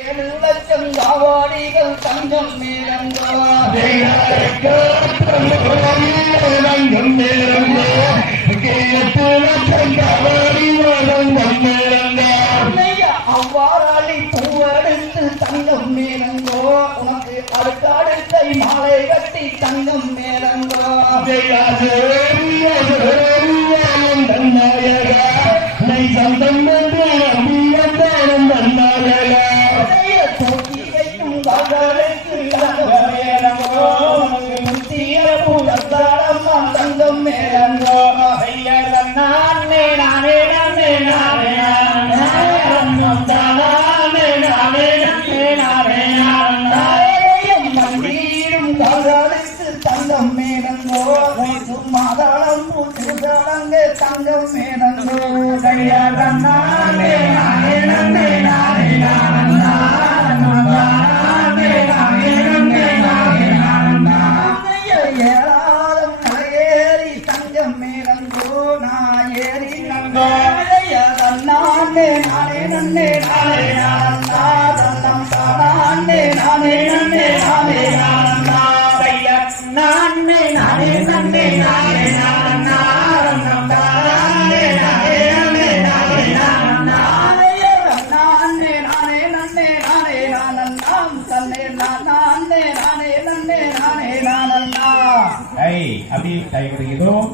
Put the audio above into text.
ஏழு லட்சம் காவாடிகள் தங்கம் மேலங்கோ அன்னையா அவ்வாறாளி பூவெடுத்து தங்கம் மேலங்கோ உனக்கு அடுத்த அடுத்த மாலை கட்டி தங்கம் மேலங்கோ முத்திய தங்கம் மேலங்கோ ஐயா நானே நானே நானே நானே தங்கம் மேலங்கோ மாதாளம் தங்கம் மேலங்கோ கையா நானே நானே நானே ஏறி நங்கோ நானே நானே நன்னே நானே நானந்தா தன்னம் தானே நானே நன்னே நானே நானந்தா கையா நானே நானே நன்னே நானே நானந்தா தன்னம் தானே நானே நன்னே நானே நானந்தா நானே நானே நன்னே நானே நானந்தாம் தன்னே நானே நானே நன்னே நானே நானந்தா ஐ அப்படி கைவிடுகிறோம்